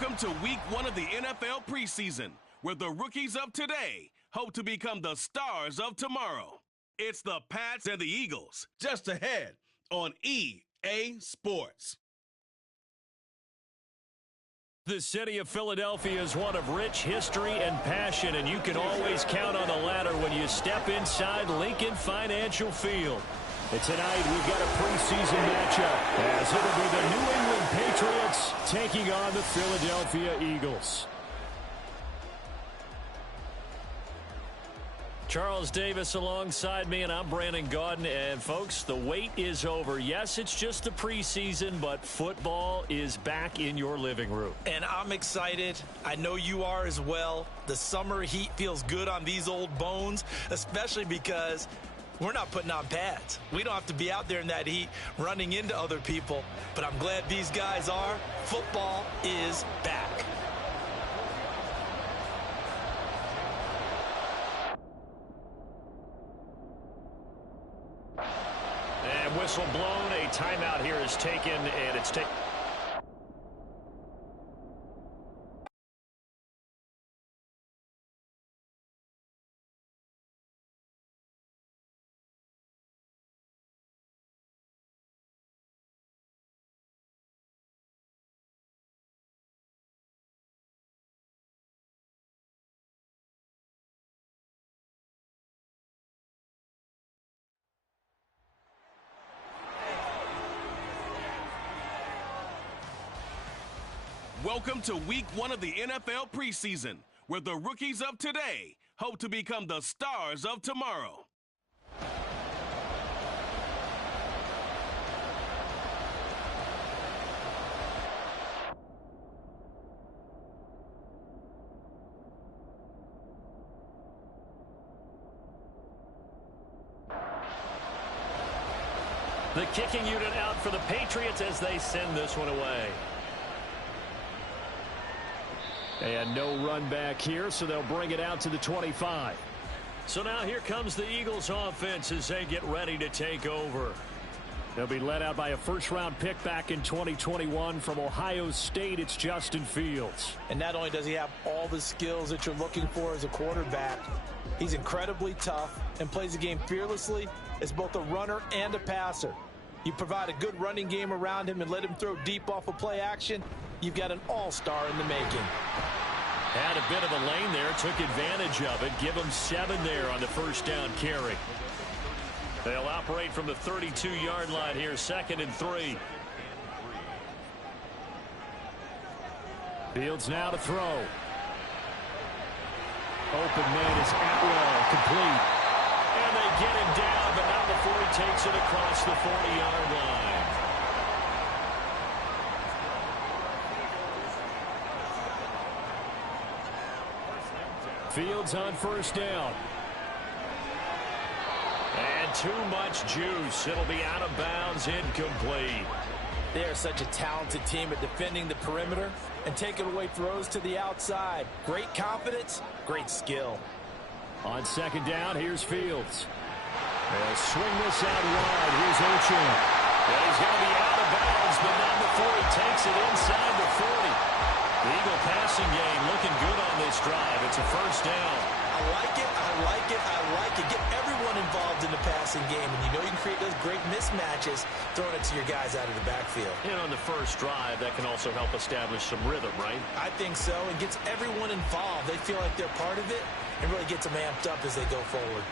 Welcome to week 1 of the NFL preseason, where the rookies of today hope to become the stars of tomorrow. It's the Pats and the Eagles, just ahead on EA Sports. The city of Philadelphia is one of rich history and passion, and you can always count on the latter when you step inside Lincoln Financial Field. And tonight we've got a preseason matchup, as it'll be the New England Patriots taking on the Philadelphia Eagles. Charles Davis alongside me, and I'm Brandon Gaudin. And folks, the wait is over. Yes, it's just the preseason, but football is back in your living room. And I'm excited. I know you are as well. The summer heat feels good on these old bones, especially because we're not putting on pads. We don't have to be out there in that heat running into other people. But I'm glad these guys are. Football is back. And whistle blown. A timeout here is taken, and it's taken. Welcome to week 1 of the NFL preseason, where the rookies of today hope to become the stars of tomorrow. The kicking unit out for the Patriots as they send this one away. And no run back here, so they'll bring it out to the 25. So now here comes the Eagles offense as they get ready to take over. They'll be led out by a first-round pick back in 2021 from Ohio State. It's Justin Fields. And not only does he have all the skills that you're looking for as a quarterback, he's incredibly tough and plays the game fearlessly as both a runner and a passer. You provide a good running game around him and let him throw deep off of play action, you've got an all-star in the making. Had a bit of a lane there, took advantage of it. Give him 7 there on the first down carry. They'll operate from the 32-yard line here, 2nd and 3. Fields now to throw. Open man is Atwell, complete. And they get him down, but not before he takes it across the 40-yard line. Fields on first down. And too much juice. It'll be out of bounds, incomplete. They are such a talented team at defending the perimeter and taking away throws to the outside. Great confidence, great skill. On 2nd down, here's Fields. They'll swing this out wide. Here's Ochoa. And he's going to be out of bounds, but not before he takes it inside the 40. The Eagle passing game looking good on this drive. It's a first down. I like it, I like it, I like it. Get everyone involved in the passing game, and you know you can create those great mismatches throwing it to your guys out of the backfield. And on the first drive, that can also help establish some rhythm, right? I think so. It gets everyone involved. They feel like they're part of it and really gets them amped up as they go forward.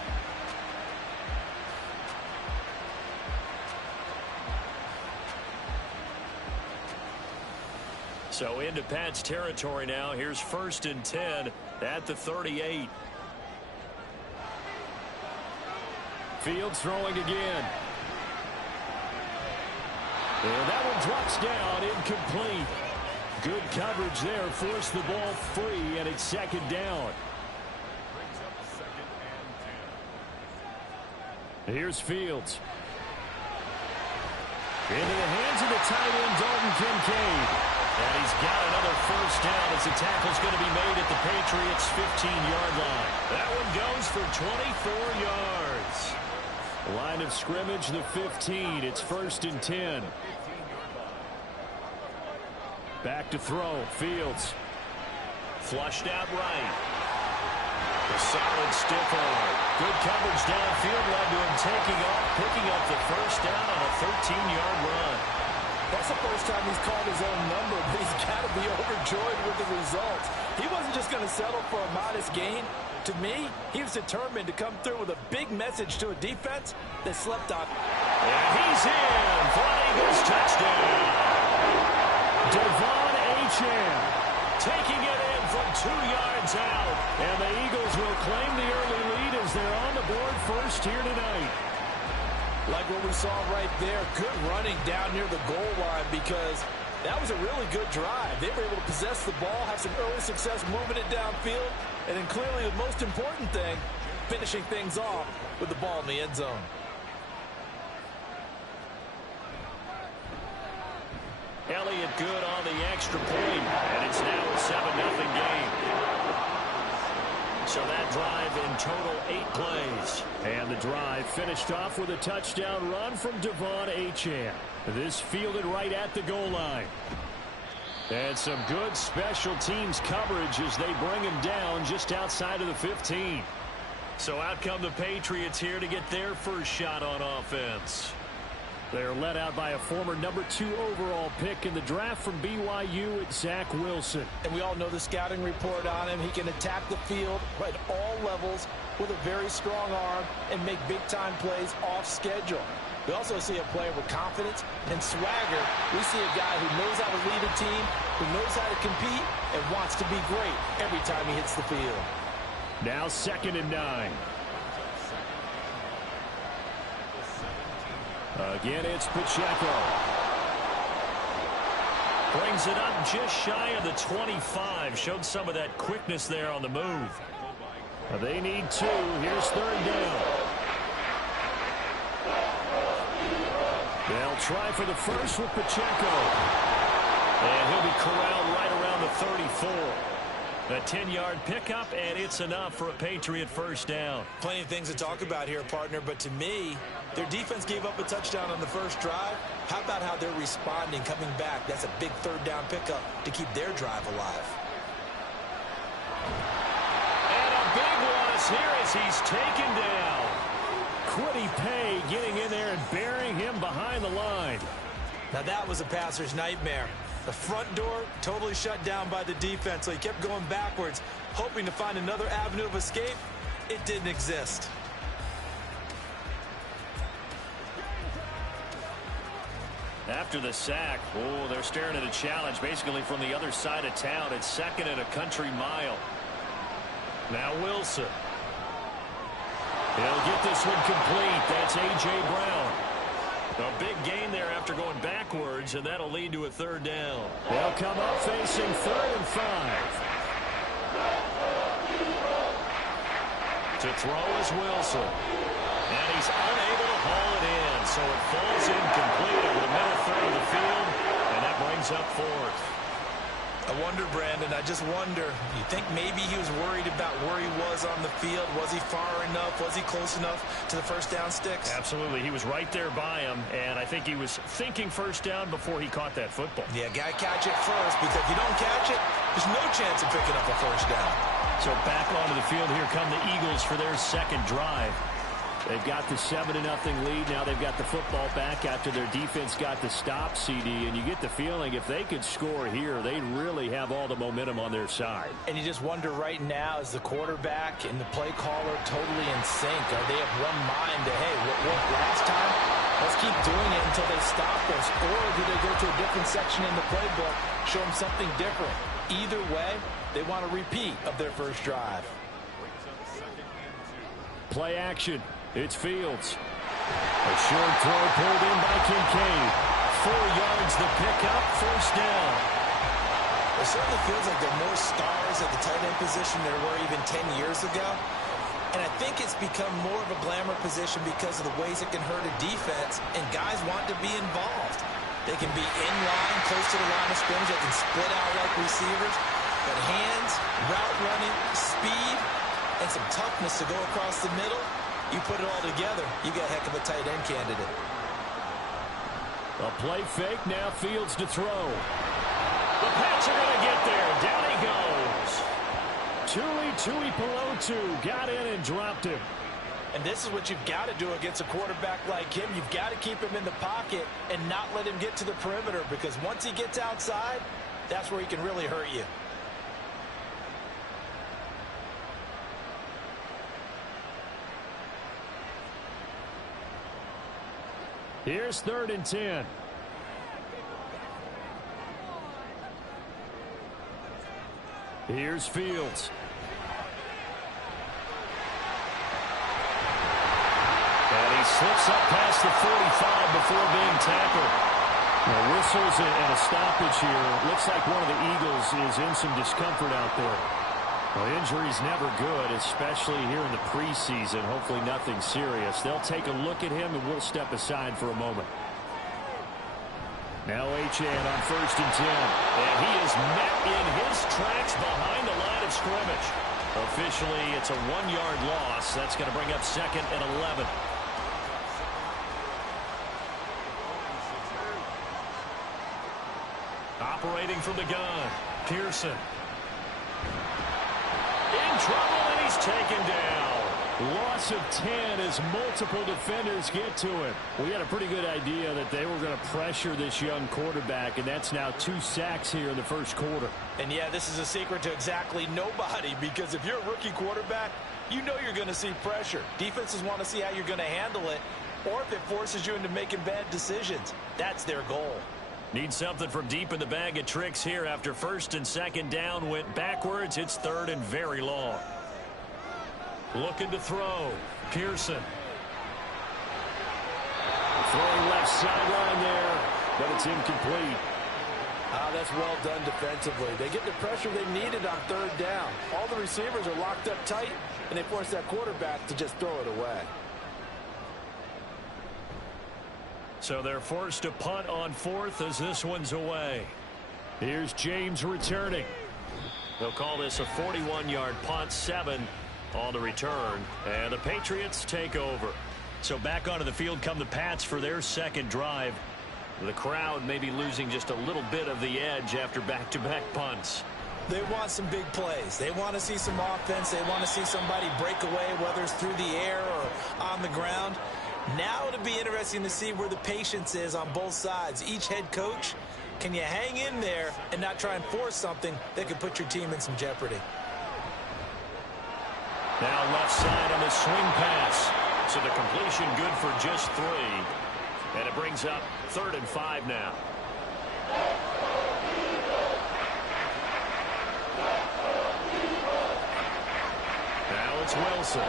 So into Pat's territory now. Here's 1st and 10 at the 38. Fields throwing again. And that one drops down, incomplete. Good coverage there, forced the ball free, and it's 2nd down. Here's Fields. Into the hands of the tight end, Dalton Kincaid. And he's got another first down as the tackle's going to be made at the Patriots' 15-yard line. That one goes for 24 yards. Line of scrimmage, the 15. It's 1st and 10. Back to throw. Fields. Flushed out right. A solid stiff arm. Good coverage downfield led to him taking off, picking up the first down on a 13-yard run. That's the first time he's called his own number, but he's got to be overjoyed with the results. He wasn't just going to settle for a modest gain. To me, he was determined to come through with a big message to a defense that slept on. And he's in for an Eagles touchdown. Devon Achane taking it in from 2 yards out. And the Eagles will claim the early lead as they're on the board first here tonight. Like what we saw right there, good running down near the goal line because that was a really good drive. They were able to possess the ball, have some early success moving it downfield, and then clearly the most important thing, finishing things off with the ball in the end zone. Elliott good on the extra point, and it's now a 7-0 game. So that drive in total 8 plays. And the drive finished off with a touchdown run from Devon Achane. This fielded right at the goal line. And some good special teams coverage as they bring him down just outside of the 15. So out come the Patriots here to get their first shot on offense. They're led out by a former number 2 overall pick in the draft from BYU at Zach Wilson. And we all know the scouting report on him. He can attack the field at all levels with a very strong arm and make big-time plays off schedule. We also see a player with confidence and swagger. We see a guy who knows how to lead a team, who knows how to compete, and wants to be great every time he hits the field. Now 2nd and 9. Again, it's Pacheco. Brings it up just shy of the 25. Showed some of that quickness there on the move. They need 2. Here's 3rd down. They'll try for the first with Pacheco. And he'll be corralled right around the 34. A 10-yard pickup, and it's enough for a Patriot first down. Plenty of things to talk about here, partner, but to me, their defense gave up a touchdown on the first drive. How about how they're responding, coming back? That's a big 3rd down pickup to keep their drive alive. And a big loss here as he's taken down. Quiddy Pay getting in there and burying him behind the line. Now that was a passer's nightmare. The front door totally shut down by the defense, so he kept going backwards, hoping to find another avenue of escape. It didn't exist. After the sack, they're staring at a challenge basically from the other side of town. It's 2nd and a country mile. Now Wilson. He'll get this one complete. That's A.J. Brown. A big gain there after going backwards, and that'll lead to a 3rd down. They'll come up facing 3rd and 5. To throw is Wilson. And he's unable to haul it in, so it falls incomplete over the middle third of the field, and that brings up 4th. I wonder, Brandon, I just wonder, you think maybe he was worried about where he was on the field? Was he far enough? Was he close enough to the first down sticks? Absolutely. He was right there by him, and I think he was thinking first down before he caught that football. Yeah, got to catch it first, because if you don't catch it, there's no chance of picking up a first down. So back onto the field, here come the Eagles for their 2nd drive. They've got the 7-0 lead. Now they've got the football back after their defense got the stop, CD. And you get the feeling if they could score here, they'd really have all the momentum on their side. And you just wonder right now, is the quarterback and the play caller totally in sync? Are they of one mind to, hey, what worked last time? Let's keep doing it until they stop us. Or do they go to a different section in the playbook, show them something different? Either way, they want a repeat of their first drive. Play action. It's Fields. A short throw pulled in by Kincaid. 4 yards the pickup, first down. It certainly feels like there are more stars at the tight end position than there were even 10 years ago. And I think it's become more of a glamour position because of the ways it can hurt a defense, and guys want to be involved. They can be in line, close to the line of scrimmage. They can split out like receivers. But hands, route running, speed, and some toughness to go across the middle, you put it all together, you got a heck of a tight end candidate. A play fake, now Fields to throw. The Pats are going to get there. Down he goes. Tui Pelotu got in and dropped him. And this is what you've got to do against a quarterback like him. You've got to keep him in the pocket and not let him get to the perimeter, because once he gets outside, that's where he can really hurt you. Here's 3rd and 10. Here's Fields. And he slips up past the 45 before being tackled. Now, whistles and a stoppage here. Looks like one of the Eagles is in some discomfort out there. Well, injury's never good, especially here in the preseason. Hopefully nothing serious. They'll take a look at him, and we'll step aside for a moment. Now Achane on 1st and 10. And he is met in his tracks behind the line of scrimmage. Officially, it's a 1-yard loss. That's going to bring up 2nd and 11. Operating from the gun, Pearson. In trouble, and he's taken down. Loss of 10 as multiple defenders get to him. We had a pretty good idea that they were going to pressure this young quarterback, and that's now 2 sacks here in the first quarter. And, yeah, this is a secret to exactly nobody, because if you're a rookie quarterback, you know you're going to see pressure. Defenses want to see how you're going to handle it, or if it forces you into making bad decisions. That's their goal. Need something from deep in the bag of tricks here after 1st and 2nd down went backwards. It's 3rd and very long. Looking to throw. Pearson. Throwing left sideline there, but it's incomplete. That's well done defensively. They get the pressure they needed on 3rd down. All the receivers are locked up tight, and they force that quarterback to just throw it away. So they're forced to punt on 4th as this one's away. Here's James returning. They'll call this a 41-yard punt, 7 on the return. And the Patriots take over. So back onto the field come the Pats for their 2nd drive. The crowd may be losing just a little bit of the edge after back-to-back punts. They want some big plays. They want to see some offense. They want to see somebody break away, whether it's through the air or on the ground. Now it'll be interesting to see where the patience is on both sides. Each head coach, can you hang in there and not try and force something that could put your team in some jeopardy? Now left side on the swing pass. So the completion good for just 3. And it brings up 3rd and 5 now. Now it's Wilson.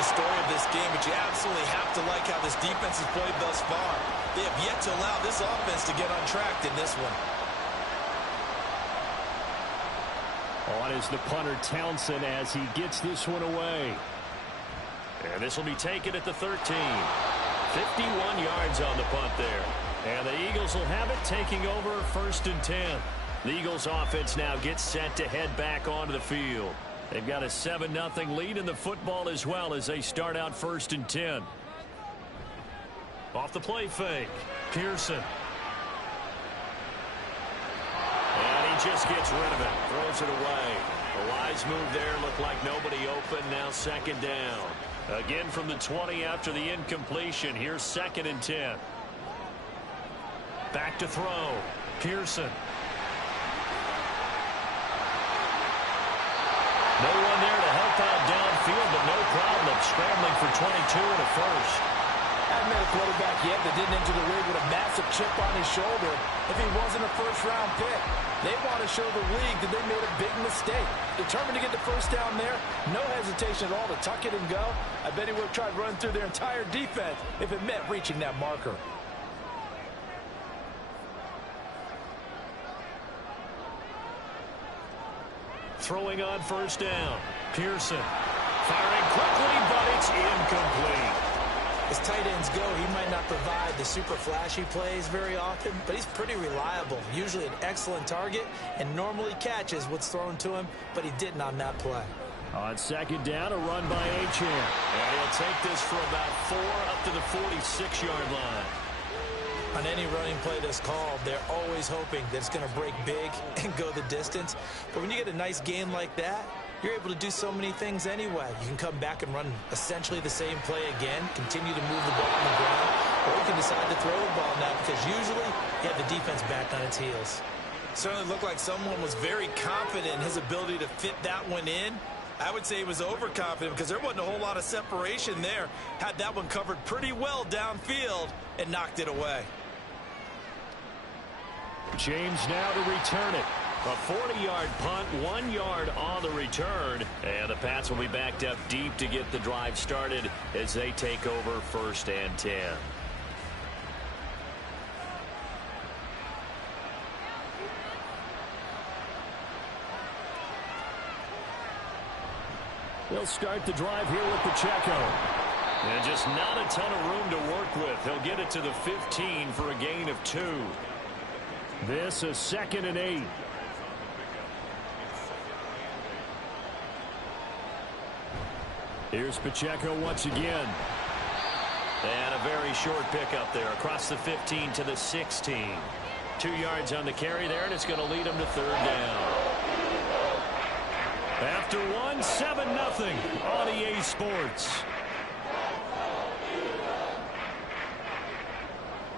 Story of this game, but you absolutely have to like how this defense has played thus far. They have yet to allow this offense to get untracked in this one. On is the punter Townsend as he gets this one away. And this will be taken at the 13. 51 yards on the punt there. And the Eagles will have it, taking over 1st and 10. The Eagles offense now gets set to head back onto the field. They've got a 7-0 lead in the football as well as they start out 1st and 10. Off the play fake. Pearson. And he just gets rid of it. Throws it away. A wise move there. Looked like nobody open. Now 2nd down. Again from the 20 after the incompletion. Here's 2nd and 10. Back to throw. Pearson. No one there to help out downfield, but no problem scrambling for 22 and a first. I haven't met a quarterback yet that didn't enter the league with a massive chip on his shoulder if he wasn't a first-round pick. They want to show the league that they made a big mistake. Determined to get the first down there, no hesitation at all to tuck it and go. I bet he would have tried running through their entire defense if it meant reaching that marker. Throwing on 1st down. Pearson firing quickly, but it's incomplete. As tight ends go, he might not provide the super flashy plays very often, but he's pretty reliable. Usually an excellent target and normally catches what's thrown to him, but he didn't on that play. On second down, a run by Achane. And he'll take this for about 4 up to the 46-yard line. On any running play that's called, they're always hoping that it's going to break big and go the distance. But when you get a nice gain like that, you're able to do so many things anyway. You can come back and run essentially the same play again, continue to move the ball on the ground, or you can decide to throw the ball now because usually you have the defense back on its heels. Certainly looked like someone was very confident in his ability to fit that one in. I would say he was overconfident because there wasn't a whole lot of separation there. Had that one covered pretty well downfield and knocked it away. James now to return it. A 40-yard punt, 1 yard on the return. And the Pats will be backed up deep to get the drive started as they take over 1st and 10. They'll start the drive here with Pacheco. And just not a ton of room to work with. He'll get it to the 15 for a gain of 2. This is 2nd and 8. Here's Pacheco once again. And a very short pickup there across the 15 to the 16. 2 yards on the carry there, and it's going to lead him to 3rd down. After 1, 7-0 on EA Sports.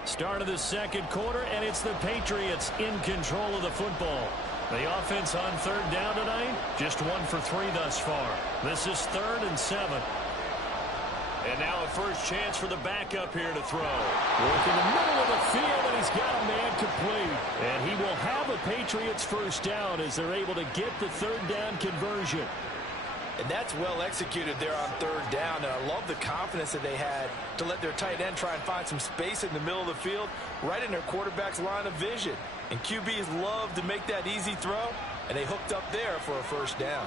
Start of the 2nd quarter, and it's the Patriots in control of the football. The offense on 3rd down tonight, just 1 for 3 thus far. This is 3rd and 7. And now a first chance for the backup here to throw. Work in the middle of the field, and he's got a man complete. And he will have a Patriots first down as they're able to get the 3rd down conversion. And that's well executed there on 3rd down. And I love the confidence that they had to let their tight end try and find some space in the middle of the field, right in their quarterback's line of vision. And QBs love to make that easy throw, and they hooked up there for a first down.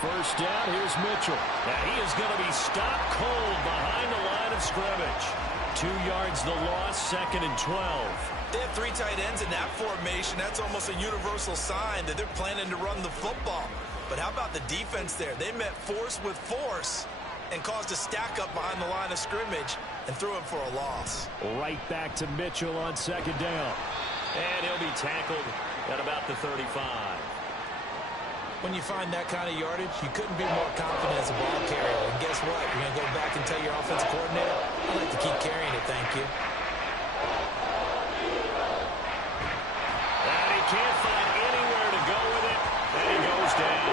First down, here's Mitchell. Now he is going to be stopped cold behind the line of scrimmage. 2 yards the loss, 2nd and 12. They have 3 tight ends in that formation. That's almost a universal sign that they're planning to run the football. But how about the defense there? They met force with force and caused a stack up behind the line of scrimmage and threw him for a loss. Right back to Mitchell on 2nd down. And he'll be tackled at about the 35. When you find that kind of yardage, you couldn't be more confident as a ball carrier. And guess what? You're going to go back and tell your offensive coordinator, I'd like to keep carrying it, thank you. And he can't find anywhere to go with it, and he goes down.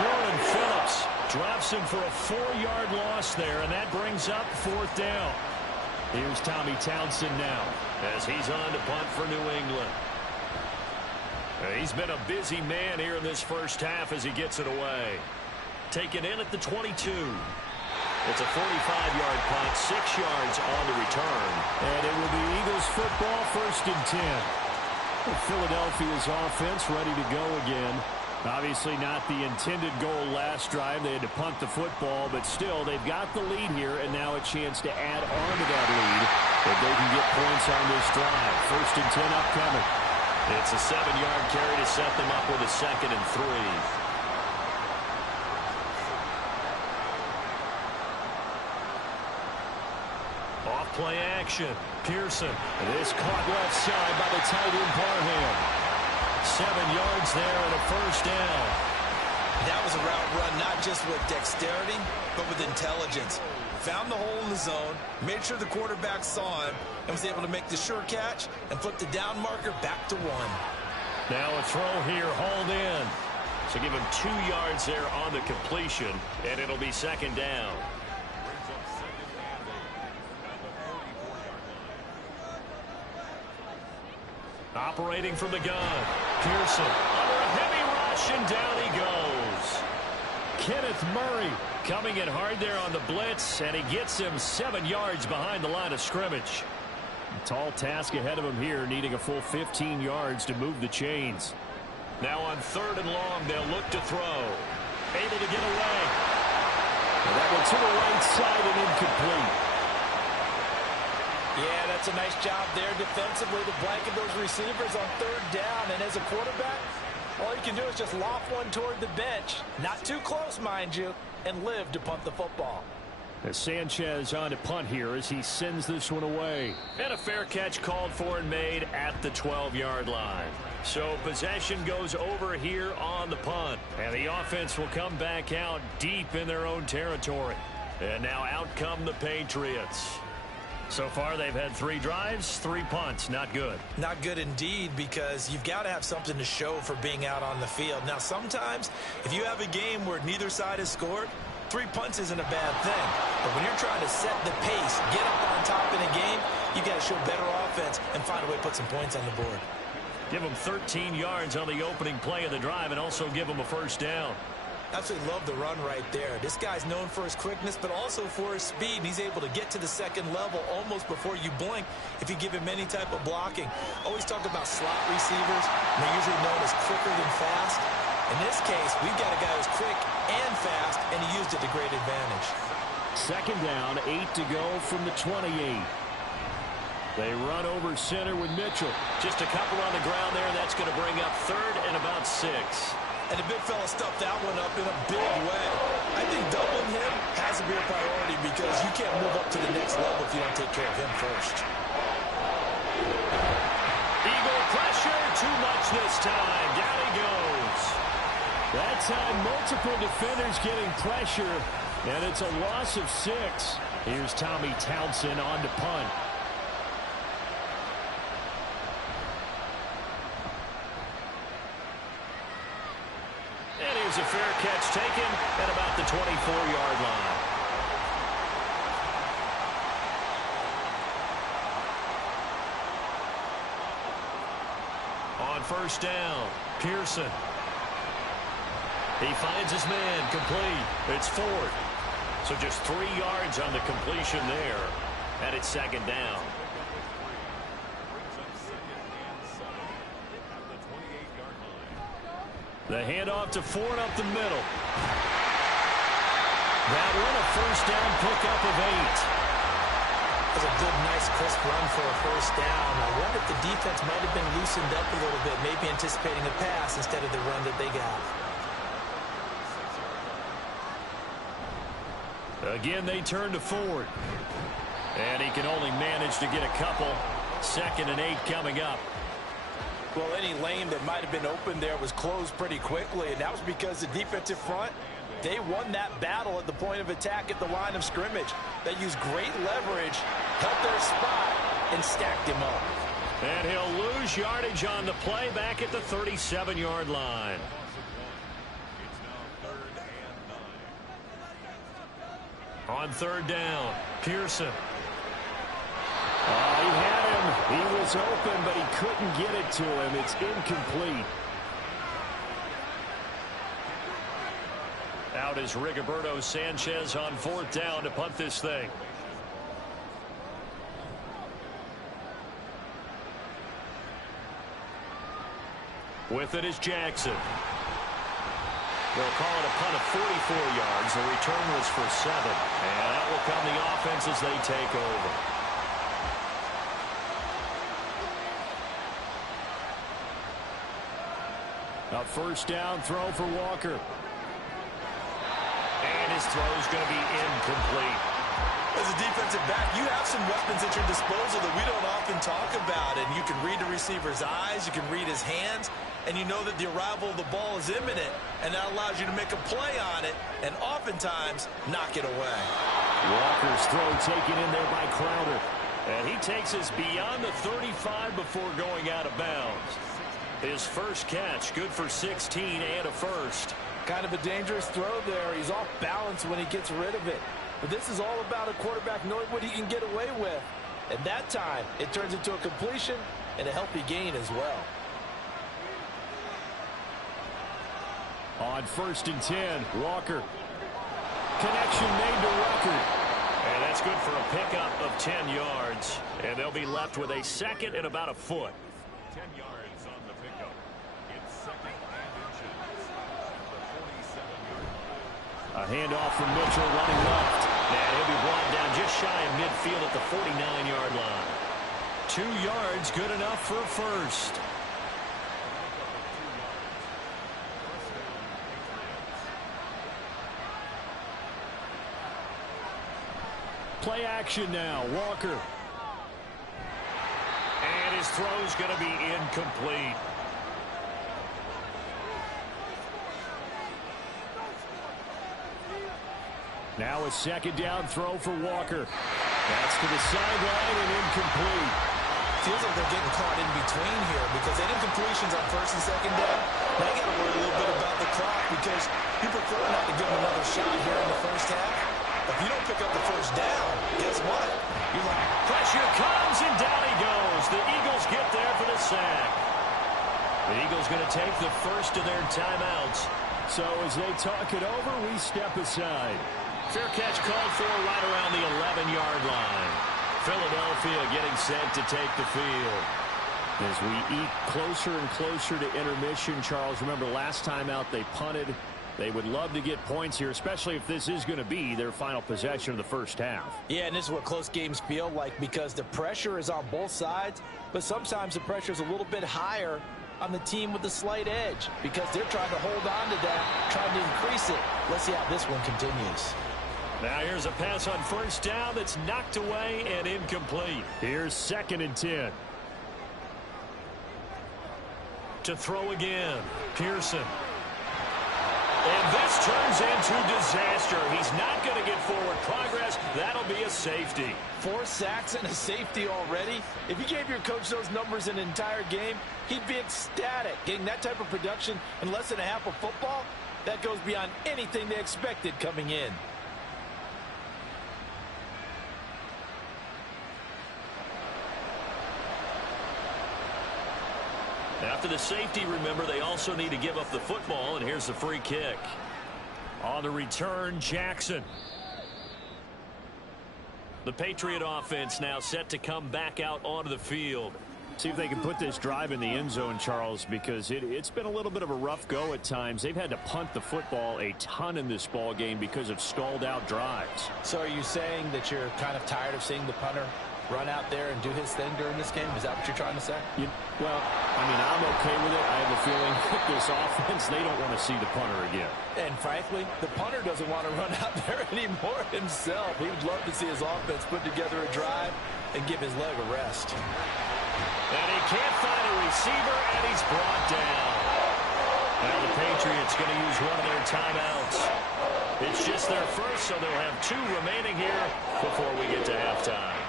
Jordan Phillips drops him for a 4-yard loss there, and that brings up 4th down. Here's Tommy Townsend now as he's on to punt for New England. He's been a busy man here in this first half as he gets it away. Taken in at the 22. It's a 45-yard punt, 6 yards on the return. And it will be Eagles football, 1st and 10. Philadelphia's offense ready to go again. Obviously not the intended goal last drive. They had to punt the football, but still they've got the lead here and now a chance to add on to that lead if they can get points on this drive. 1st and 10 upcoming. It's a 7-yard carry to set them up with a 2nd and 3. Off play action. Pearson. This caught left side by the tight end Parham. 7 yards there and a first down. That was a route run not just with dexterity, but with intelligence. Found the hole in the zone, made sure the quarterback saw him, and was able to make the sure catch and flip the down marker back to 1. Now a throw here, hauled in. So give him 2 yards there on the completion, and it'll be 2nd down. Operating from the gun. Pearson under a heavy rush, and down he goes. Kenneth Murray coming in hard there on the blitz, and he gets him 7 yards behind the line of scrimmage. A tall task ahead of him here, needing a full 15 yards to move the chains. Now on 3rd and long, they'll look to throw. Able to get away. And that one to the right side and incomplete. Yeah, that's a nice job there defensively to blanket those receivers on 3rd down. And as a quarterback, All you can do is just loft one toward the bench. Not too close, mind you, and live to punt the football. As Sanchez on to punt here as he sends this one away. And a fair catch called for and made at the 12-yard line. So possession goes over here on the punt. And the offense will come back out deep in their own territory. And now out come the Patriots. So far, they've had 3 drives, 3 punts. Not good. Not good indeed, because you've got to have something to show for being out on the field. Now, sometimes, if you have a game where neither side has scored, 3 punts isn't a bad thing. But when you're trying to set the pace, get up on top in a game, you got to show better offense and find a way to put some points on the board. Give them 13 yards on the opening play of the drive and also give them a first down. Absolutely love the run right there. This guy's known for his quickness, but also for his speed. And he's able to get to the second level almost before you blink if you give him any type of blocking. Always talk about slot receivers. They're usually known as quicker than fast. In this case, we've got a guy who's quick and fast, and he used it to great advantage. Second down, 8 to go from the 28. They run over center with Mitchell. Just a couple on the ground there. That's going to bring up 3rd and about 6. And the big fella stuffed that one up in a big way. I think doubling him has to be a priority because you can't move up to the next level if you don't take care of him first. Eagle pressure, too much this time. Down he goes. That time, multiple defenders getting pressure, and it's a loss of 6. Here's Tommy Townsend on to punt. And here's a fair catch taken at about the 24-yard line. On first down, Pearson. He finds his man, complete. It's Ford. So just 3 yards on the completion there. And it's second down. The handoff to Ford up the middle. That one a first down pickup of 8. That's a good, nice, crisp run for a first down. I wonder if the defense might have been loosened up a little bit, maybe anticipating a pass instead of the run that they got. Again, they turn to Ford. And he can only manage to get a couple. 2nd and 8 coming up. Well, any lane that might have been open there was closed pretty quickly, and that was because the defensive front, they won that battle at the point of attack at the line of scrimmage. They used great leverage, held their spot, and stacked him up. And he'll lose yardage on the play back at the 37-yard line. On 3rd down, Pearson. He had him. He was open, but he couldn't get it to him. It's incomplete. Out is Rigoberto Sanchez on 4th down to punt this thing. With it is Jackson. They'll call it a punt of 44 yards. The return was for 7. And that will come the offense as they take over. A first down throw for Walker. And his throw is going to be incomplete. As a defensive back, you have some weapons at your disposal that we don't often talk about. And you can read the receiver's eyes, you can read his hands, and you know that the arrival of the ball is imminent. And that allows you to make a play on it and oftentimes knock it away. Walker's throw taken in there by Crowder. And he takes us beyond the 35 before going out of bounds. His first catch, good for 16 and a first. Kind of a dangerous throw there. He's off balance when he gets rid of it. But this is all about a quarterback knowing what he can get away with. And that time, it turns into a completion and a healthy gain as well. On 1st and 10, Walker. Connection made to record. And that's good for a pickup of 10 yards. And they'll be left with a 2nd and about a foot. 10 yards on the pickup. It's 2nd and inches. A handoff from Mitchell running left. And he'll be brought down just shy of midfield at the 49-yard line. 2 yards, good enough for a first. Play action now. Walker. And his throw's going to be incomplete. Now a second down throw for Walker. That's to the sideline and incomplete. Feels like they're getting caught in between here because they did completions on first and second down. Now you got to worry a little bit about the clock because you prefer not to give them another shot here in the first half. If you don't pick up the first down, guess what? You're like, pressure comes and down he goes. The Eagles get there for the sack. The Eagles going to take the first of their timeouts. So as they talk it over, we step aside. Fair catch called for right around the 11-yard line. Philadelphia getting set to take the field. As we eat closer and closer to intermission, Charles, remember last time out they punted. They would love to get points here, especially if this is going to be their final possession of the first half. Yeah, and this is what close games feel like because the pressure is on both sides, but sometimes the pressure is a little bit higher on the team with the slight edge because they're trying to hold on to that, trying to increase it. Let's see how this one continues. Now here's a pass on first down that's knocked away and incomplete. Here's 2nd and 10. To throw again, Pearson. And this turns into disaster. He's not going to get forward progress. That'll be a safety. 4 sacks and a safety already. If you gave your coach those numbers in an entire game, he'd be ecstatic. Getting that type of production in less than a half of football, that goes beyond anything they expected coming in. After the safety, remember, they also need to give up the football, and here's the free kick. On the return, Jackson. The Patriot offense now set to come back out onto the field. See if they can put this drive in the end zone, Charles, because it's been a little bit of a rough go at times. They've had to punt the football a ton in this ball game because of stalled out drives. So are you saying that you're kind of tired of seeing the punter run out there and do his thing during this game? Is that what you're trying to say? Well, I mean, I'm okay with it. I have a feeling with this offense, they don't want to see the punter again. And frankly, the punter doesn't want to run out there anymore himself. He would love to see his offense put together a drive and give his leg a rest. And he can't find a receiver, and he's brought down. Now the Patriots going to use one of their timeouts. It's just their first, so they'll have 2 remaining here before we get to halftime.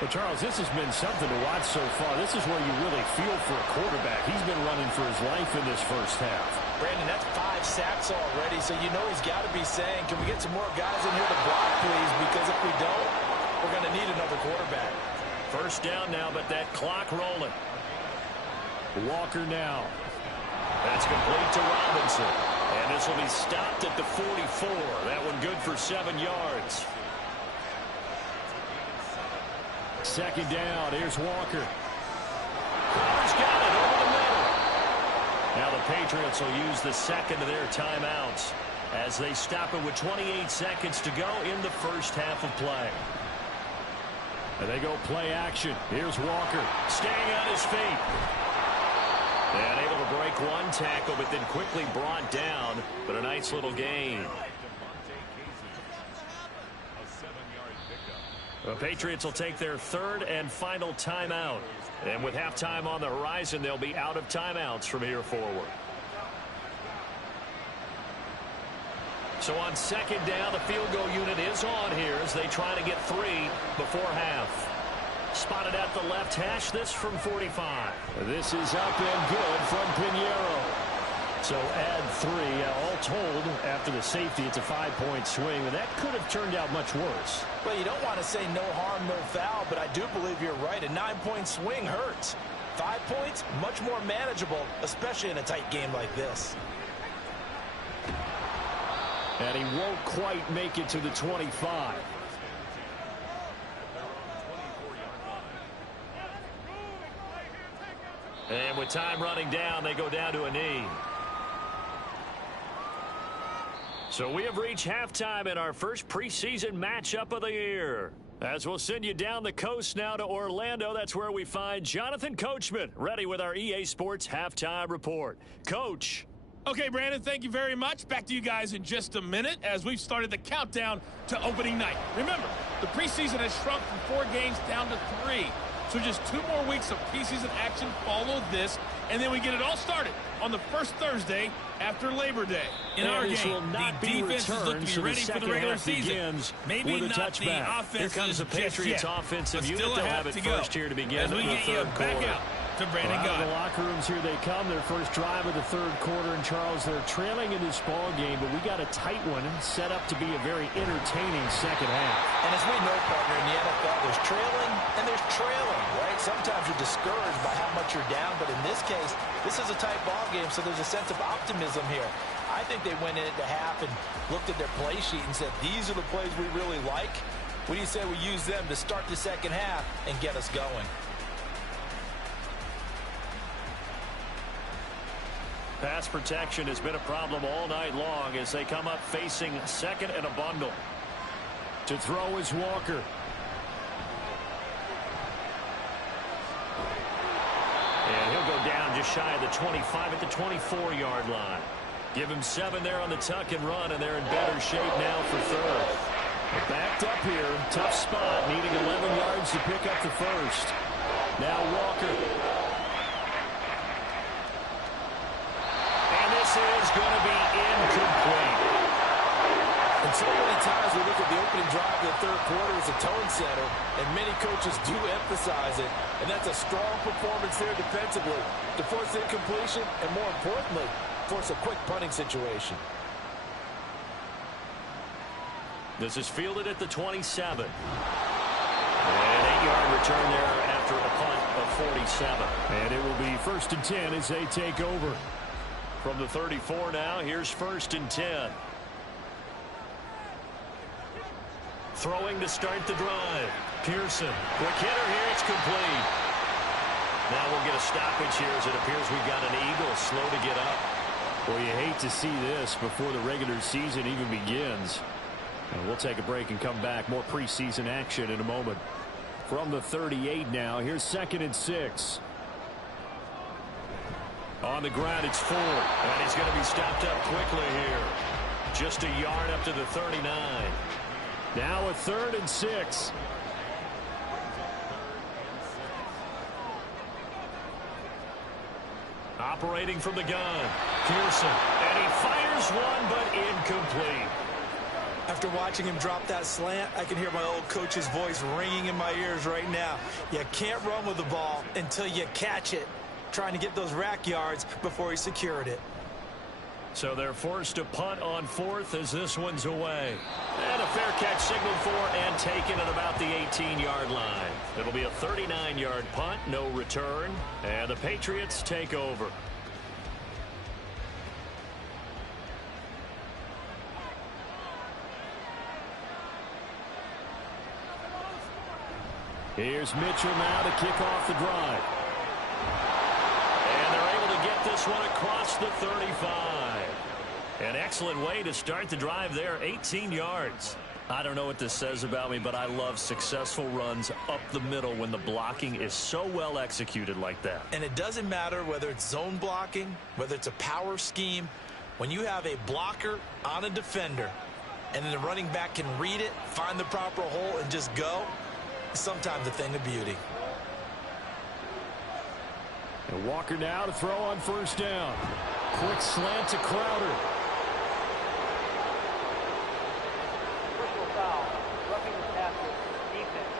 Well, Charles, this has been something to watch so far. This is where you really feel for a quarterback. He's been running for his life in this first half. Brandon, that's 5 sacks already, so you know he's got to be saying, can we get some more guys in here to block, please? Because if we don't, we're going to need another quarterback. First down now, but that clock rolling. Walker now. That's complete to Robinson. And this will be stopped at the 44. That one good for 7 yards. Second down. Here's Walker. Crowder's got it over the middle. Now the Patriots will use the second of their timeouts as they stop it with 28 seconds to go in the first half of play. And they go play action. Here's Walker. Staying on his feet. And able to break one tackle, but then quickly brought down. But a nice little gain. The Patriots will take their 3rd and final timeout. And with halftime on the horizon, they'll be out of timeouts from here forward. So on second down, the field goal unit is on here as they try to get 3 before half. Spotted at the left hash, this from 45. This is up and good from Pinheiro. So add 3. All told, after the safety, it's a 5-point swing. And that could have turned out much worse. Well, you don't want to say no harm, no foul, but I do believe you're right. A 9-point swing hurts. 5 points, much more manageable, especially in a tight game like this. And he won't quite make it to the 25. And with time running down, they go down to a knee. So we have reached halftime in our first preseason matchup of the year. As we'll send you down the coast now to Orlando, that's where we find Jonathan Coachman, ready with our EA Sports Halftime Report. Coach. Okay, Brandon, thank you very much. Back to you guys in just a minute as we've started the countdown to opening night. Remember, the preseason has shrunk from 4 games down to 3. So just 2 more weeks of preseason action follow this, and then we get it all started on the first Thursday after Labor Day. In our game, the defense is looking to be ready for the regular season. Maybe not the offense. Here comes the Patriots offensive unit. They'll have it first here to begin as we get you back out to Brandon Out of Gaudin. the locker rooms, here they come. Their first drive of the third quarter. And Charles, they're trailing in this ball game, but we got a tight one set up to be a very entertaining second half. And as we know, partner, in the NFL, there's trailing and there's trailing, right? Sometimes you're discouraged by how much you're down, but in this case, this is a tight ball game, so there's a sense of optimism here. I think they went into half and looked at their play sheet and said, these are the plays we really like. What do you say we use them to start the second half and get us going? Pass protection has been a problem all night long as they come up facing second and a bundle. To throw is Walker. And he'll go down just shy of the 25 at the 24-yard line. Give him 7 there on the tuck and run, and they're in better shape now for third. Backed up here. Tough spot. Needing 11 yards to pick up the first. Now Walker. And this is going to be incomplete. And so many times we look at the opening drive of the third quarter as a tone setter, and many coaches do emphasize it, and that's a strong performance there defensively to force incompletion and, more importantly, force a quick punting situation. This is fielded at the 27. An 8-yard return there after a punt of 47. And it will be 1st and 10 as they take over. From the 34 now, here's 1st and 10. Throwing to start the drive. Pearson. Quick hitter here. It's complete. Now we'll get a stoppage here as it appears we've got an Eagle slow to get up. Well, you hate to see this before the regular season even begins. And we'll take a break and come back. More preseason action in a moment. From the 38 now, here's 2nd and 6. On the ground, it's 4. And he's going to be stopped up quickly here. Just a yard up to the 39. Now a 3rd and 6. Operating from the gun. Pearson. And he fires one, but incomplete. After watching him drop that slant, I can hear my old coach's voice ringing in my ears right now. You can't run with the ball until you catch it. Trying to get those rack yards before he secured it. So they're forced to punt on 4th as this one's away. And a fair catch signaled for and taken at about the 18-yard line. It'll be a 39-yard punt, no return, and the Patriots take over. Here's Mitchell now to kick off the drive. And they're able to get this one across the 35. An excellent way to start the drive there, 18 yards. I don't know what this says about me, but I love successful runs up the middle when the blocking is so well executed like that. And it doesn't matter whether it's zone blocking, whether it's a power scheme. When you have a blocker on a defender, and then the running back can read it, find the proper hole, and just go, it's sometimes a thing of beauty. And Walker now to throw on 1st down. Quick slant to Crowder. Personal foul, roughing the passer, defense.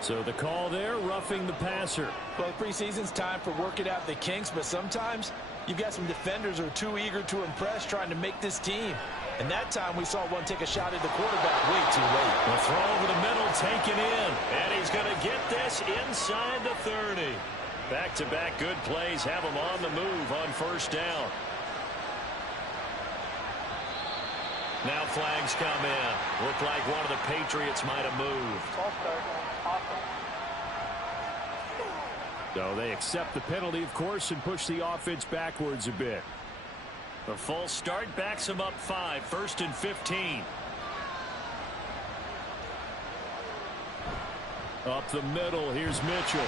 So the call there, roughing the passer. Well, preseason's time for working out the kinks, but sometimes you've got some defenders who are too eager to impress, trying to make this team. And that time we saw one take a shot at the quarterback way too late. The throw over the middle taken in. And he's going to get this inside the 30. Back-to-back good plays have him on the move on 1st down. Now flags come in. Looked like one of the Patriots might have moved. False start, offense. So they accept the penalty, of course, and push the offense backwards a bit. The false start backs him up 5, 1st and 15. Up the middle, here's Mitchell.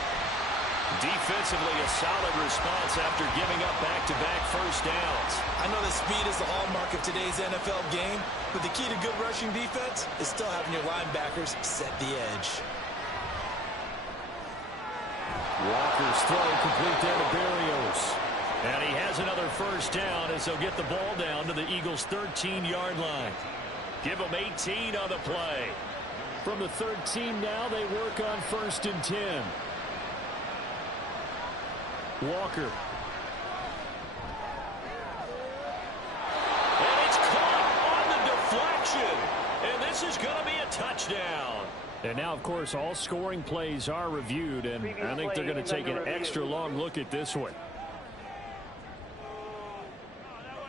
Defensively, a solid response after giving up back-to-back first downs. I know that speed is the hallmark of today's NFL game, but the key to good rushing defense is still having your linebackers set the edge. Walker's throw complete there to Berrios. And he has another first down as they'll get the ball down to the Eagles' 13-yard line. Give them 18 on the play. From the 13 now, they work on 1st and 10. Walker. And it's caught on the deflection. And this is going to be a touchdown. And now, of course, all scoring plays are reviewed, and I think they're going to take an extra long look at this one.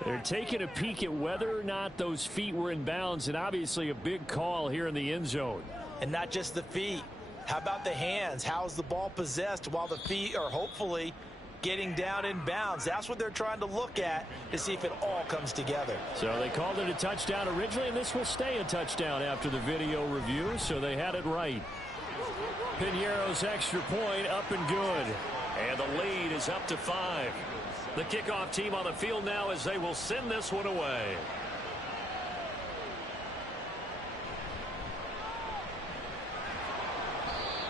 They're taking a peek at whether or not those feet were in bounds, and obviously a big call here in the end zone. And not just the feet. How about the hands? How's the ball possessed while the feet are hopefully getting down in bounds? That's what they're trying to look at to see if it all comes together. So they called it a touchdown originally, and this will stay a touchdown after the video review, so they had it right. Piñeiro's extra point up and good. And the lead is up to 5. The kickoff team on the field now as they will send this one away.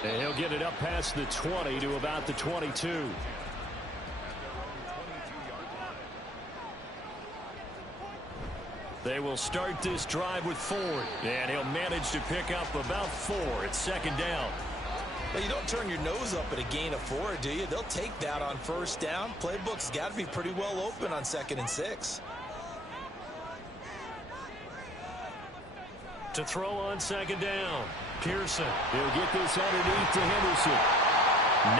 And he'll get it up past the 20 to about the 22. They will start this drive with Ford, and he'll manage to pick up about 4. It's 2nd down. Well, you don't turn your nose up at a gain of 4, do you? They'll take that on 1st down. Playbook's got to be pretty well open on 2nd and 6. To throw on 2nd down. Pearson. He'll get this underneath to Henderson.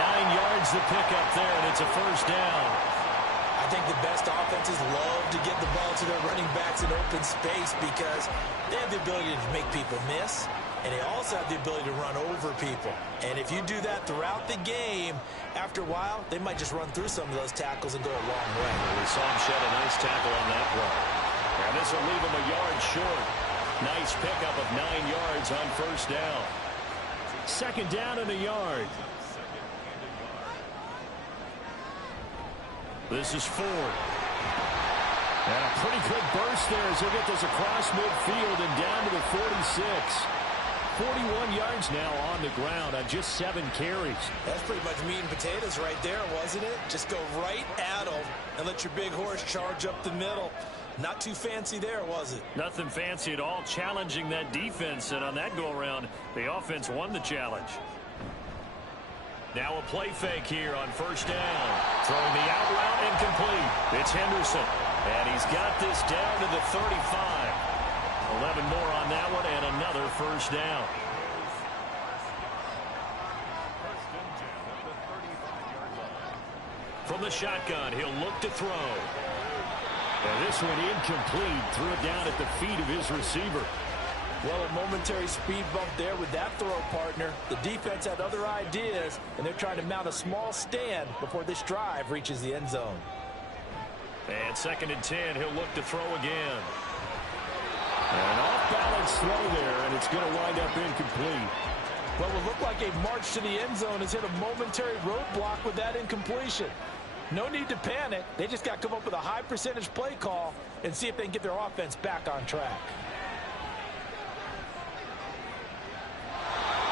9 yards to pick up there, and it's a 1st down. I think the best offenses love to get the ball to their running backs in open space because they have the ability to make people miss, and they also have the ability to run over people. And if you do that throughout the game, after a while, they might just run through some of those tackles and go a long way. We saw him shed a nice tackle on that play. And this will leave him a yard short. Nice pickup of 9 yards on 1st down. 2nd down and a yard. This is Ford. And a pretty good burst there as he'll get this across midfield and down to the 46. 41 yards now on the ground on just 7 carries. That's pretty much meat and potatoes right there, wasn't it? Just go right at them and let your big horse charge up the middle. Not too fancy there, was it? Nothing fancy at all, challenging that defense, and on that go-around, the offense won the challenge. Now a play fake here on 1st down. Throwing the out route incomplete. It's Henderson, and he's got this down to the 35. 11 more on that one, and another 1st down. From the shotgun, he'll look to throw. And this one incomplete. Threw it down at the feet of his receiver. Well, a momentary speed bump there with that throw, partner. The defense had other ideas, and they're trying to mount a small stand before this drive reaches the end zone. And 2nd and 10, he'll look to throw again. An off-balance throw there, and it's going to wind up incomplete. What will look like a march to the end zone has hit a momentary roadblock with that incompletion. No need to panic. They just got to come up with a high percentage play call and see if they can get their offense back on track.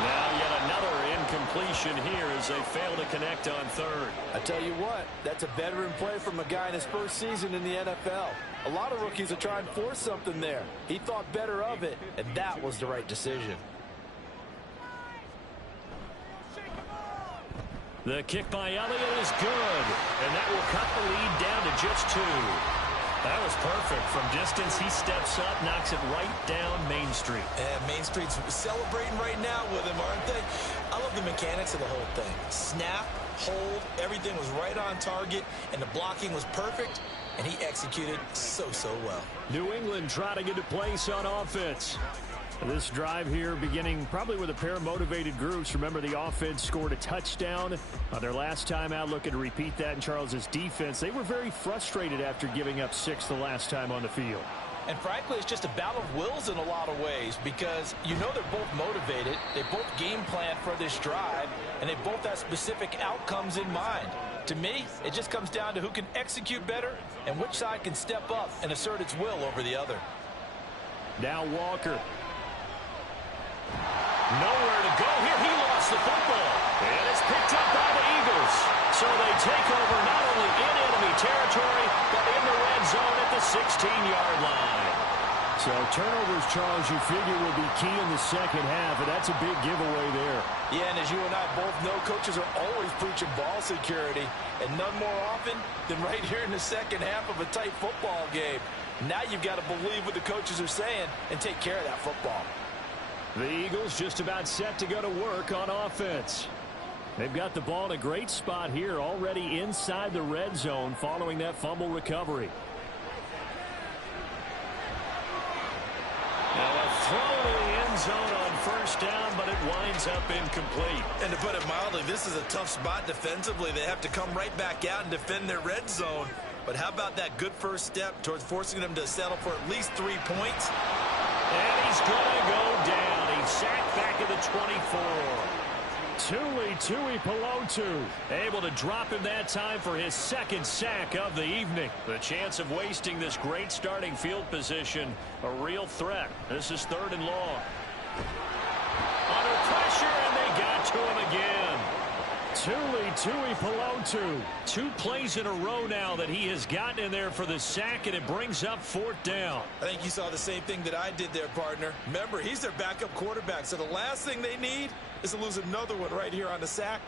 Now yet another incompletion here as they fail to connect on 3rd. I tell you what, that's a veteran play from a guy in his 1st season in the NFL. A lot of rookies are trying to force something there. He thought better of it, and that was the right decision. The kick by Elliott is good, and that will cut the lead down to just 2. That was perfect. From distance, he steps up, knocks it right down Main Street. And Main Street's celebrating right now with him, aren't they? I love the mechanics of the whole thing. Snap, hold, everything was right on target, and the blocking was perfect, and he executed so well. New England trying to get a place on offense. This drive here beginning probably with a pair of motivated groups. Remember, the offense scored a touchdown on their last time out. Looking to repeat that in Charles's defense. They were very frustrated after giving up 6 the last time on the field. And frankly, it's just a battle of wills in a lot of ways because you know they're both motivated, they both game plan for this drive, and they both have specific outcomes in mind. To me, it just comes down to who can execute better and which side can step up and assert its will over the other. Now Walker. Nowhere to go here. He lost the football. And it's picked up by the Eagles. So they take over not only in enemy territory, but in the red zone at the 16-yard line. So turnovers, Charles, you figure will be key in the second half, and that's a big giveaway there. Yeah, and as you and I both know, coaches are always preaching ball security, and none more often than right here in the second half of a tight football game. Now you've got to believe what the coaches are saying and take care of that football. The Eagles just about set to go to work on offense. They've got the ball in a great spot here, already inside the red zone following that fumble recovery. Now a throw to the end zone on first down, but it winds up incomplete. And to put it mildly, this is a tough spot defensively. They have to come right back out and defend their red zone. But how about that good first step towards forcing them to settle for at least 3 points? And he's going to go down. He's sacked back at the 24. Tui Pelotu able to him that time for his second sack of the evening. The chance of wasting this great starting field position, a real threat. This is 3rd and long. Under pressure, and they got to him again. Tui Pelotu. 2 plays in a row now that he has gotten in there for the sack, and it brings up 4th down. I think you saw the same thing that I did there, partner. Remember, he's their backup quarterback, so the last thing they need is to lose another one right here on the sack.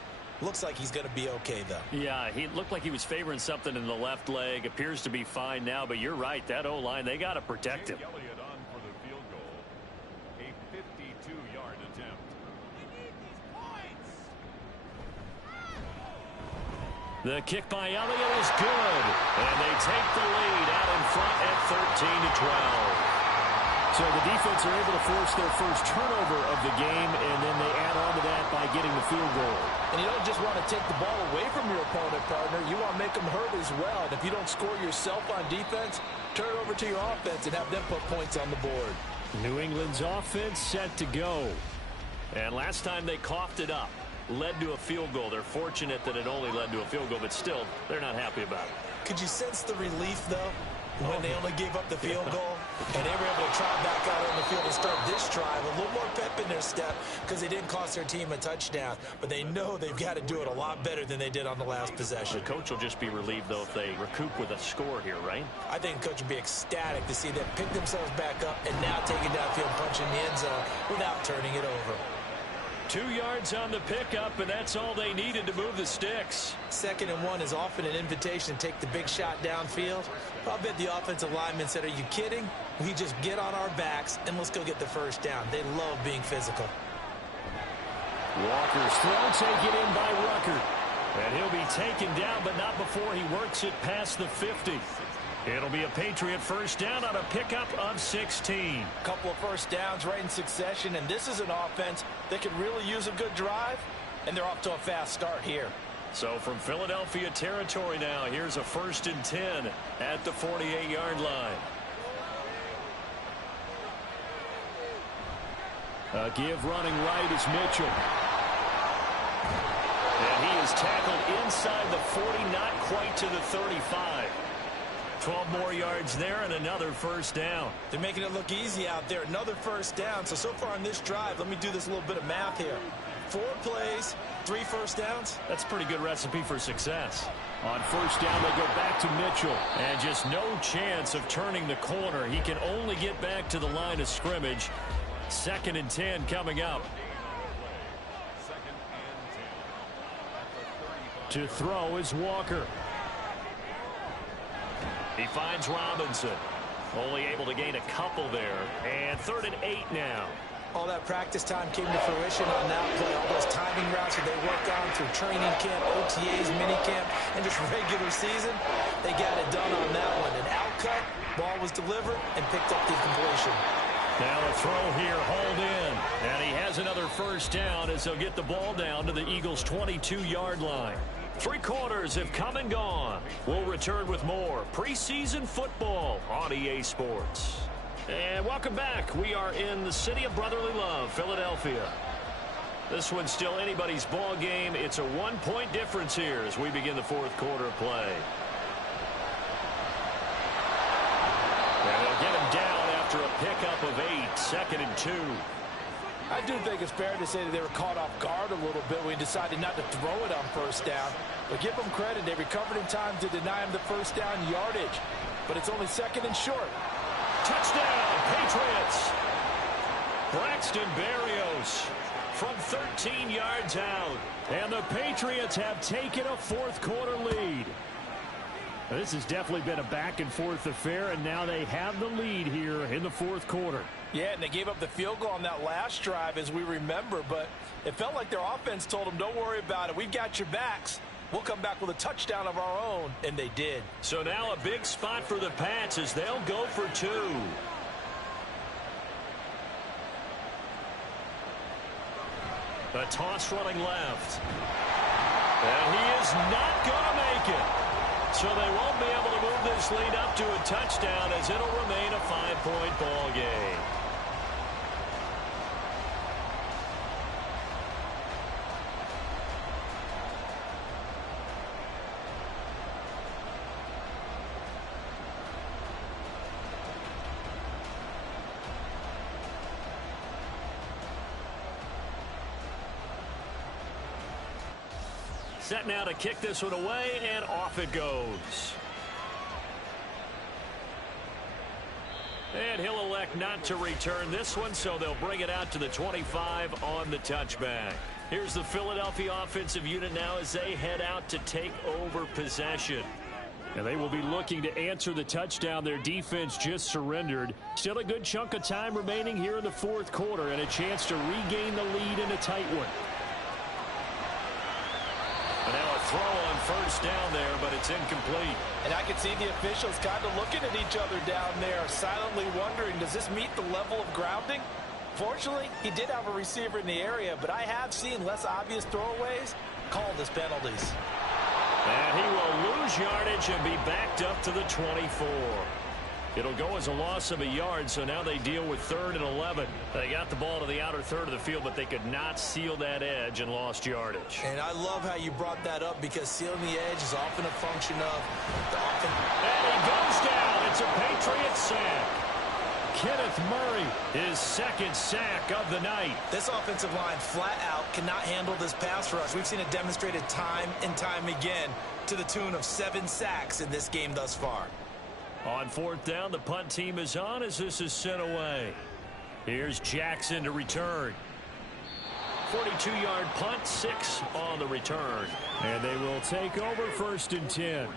Looks like he's going to be okay, though. Yeah, he looked like he was favoring something in the left leg. Appears to be fine now, but you're right. That O-line, they got to protect him. Elliott on for the field goal. A 52-yard attempt. The kick by Elliott is good. And they take the lead out in front at 13-12. So the defense are able to force their first turnover of the game, and then they add on to that by getting the field goal. And you don't just want to take the ball away from your opponent, partner. You want to make them hurt as well. And if you don't score yourself on defense, turn it over to your offense and have them put points on the board. New England's offense set to go. And last time they coughed it up, led to a field goal. They're fortunate that it only led to a field goal, but still, they're not happy about it. Could you sense the relief, though, when they only gave up the field goal? And they were able to trot back out on the field and start this drive. A little more pep in their step because they didn't cost their team a touchdown. But they know they've got to do it a lot better than they did on the last possession. The coach will just be relieved, though, if they recoup with a score here, right? I think the coach would be ecstatic to see them pick themselves back up and now take it downfield, punching the end zone without turning it over. 2 yards on the pickup, and that's all they needed to move the sticks. 2nd and 1 is often an invitation to take the big shot downfield. I'll bet the offensive lineman said, are you kidding? We just get on our backs and let's go get the first down. They love being physical. Walker's throw taken in by Rucker. And he'll be taken down, but not before he works it past the 50. It'll be a Patriot first down on a pickup of 16. Couple of first downs right in succession, and this is an offense that could really use a good drive, and they're off to a fast start here. So from Philadelphia territory now, here's a 1st and 10 at the 48-yard line. A give running right is Mitchell. And he is tackled inside the 40, not quite to the 35. 12 more yards there and another first down. They're making it look easy out there. Another first down. So far on this drive, let me do this little bit of math here. 4 plays, 3 first downs. That's a pretty good recipe for success. On first down, they go back to Mitchell. And just no chance of turning the corner. He can only get back to the line of scrimmage. 2nd and 10 coming up. To throw is Walker. He finds Robinson. Only able to gain a couple there. And 3rd and 8 now. All that practice time came to fruition on that play. All those timing routes that they worked on through training camp, OTAs, minicamp, and just regular season, they got it done on that one. An out cut, ball was delivered, and picked up the completion. Now a throw here, hauled in. And he has another first down as they'll get the ball down to the Eagles' 22-yard line. Three quarters have come and gone. We'll return with more preseason football on EA Sports. And welcome back. We are in the city of brotherly love, Philadelphia. This one's still anybody's ball game. It's a 1-point difference here as we begin the fourth quarter of play. And they'll get him down after a pickup of 8, 2nd and 2. I do think it's fair to say that they were caught off guard a little bit when we decided not to throw it on first down. But give them credit. They recovered in time to deny him the first down yardage. But it's only 2nd and short. Touchdown, Patriots. Braxton Berrios from 13 yards out. And the Patriots have taken a fourth quarter lead. Now, this has definitely been a back-and-forth affair, and now they have the lead here in the fourth quarter. Yeah, and they gave up the field goal on that last drive, as we remember, but it felt like their offense told them, don't worry about it. We've got your backs. We'll come back with a touchdown of our own, and they did. So now a big spot for the Pats as they'll go for 2. The toss running left. And he is not going to make it. So they won't be able to move this lead up to a touchdown as it'll remain a 5-point ball game. Set now to kick this one away, and off it goes. And he'll elect not to return this one, so they'll bring it out to the 25 on the touchback. Here's the Philadelphia offensive unit now as they head out to take over possession. And they will be looking to answer the touchdown their defense just surrendered. Still a good chunk of time remaining here in the fourth quarter and a chance to regain the lead in a tight one. And now a throw on first down there, but it's incomplete. And I can see the officials kind of looking at each other down there, silently wondering, does this meet the level of grounding? Fortunately, he did have a receiver in the area, but I have seen less obvious throwaways called as penalties. And he will lose yardage and be backed up to the 24. It'll go as a loss of a yard, so now they deal with 3rd and 11. They got the ball to the outer third of the field, but they could not seal that edge and lost yardage. And I love how you brought that up because sealing the edge is often a function of the offense. And he goes down. It's a Patriot sack. Kenneth Murray, his 2nd sack of the night. This offensive line flat out cannot handle this pass rush. We've seen it demonstrated time and time again to the tune of 7 sacks in this game thus far. On 4th down, the punt team is on as this is sent away. Here's Jackson to return. 42-yard punt, 6 on the return. And they will take over 1st and 10.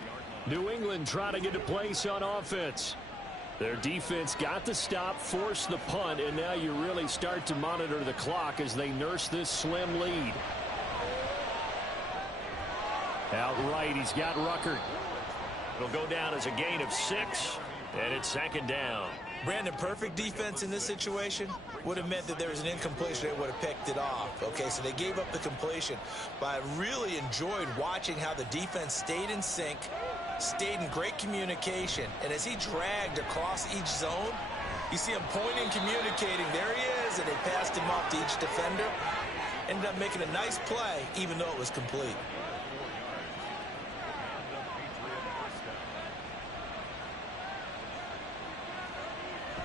New England trying to get a place on offense. Their defense got the stop, forced the punt, and now you really start to monitor the clock as they nurse this slim lead. Outright, he's got Ruckert. It'll go down as a gain of 6, and it's 2nd down. Brandon, perfect defense in this situation would have meant that there was an incompletion. They would have picked it off. Okay, so they gave up the completion. But I really enjoyed watching how the defense stayed in sync, stayed in great communication. And as he dragged across each zone, you see him pointing, communicating. There he is, and they passed him off to each defender. Ended up making a nice play, even though it was complete.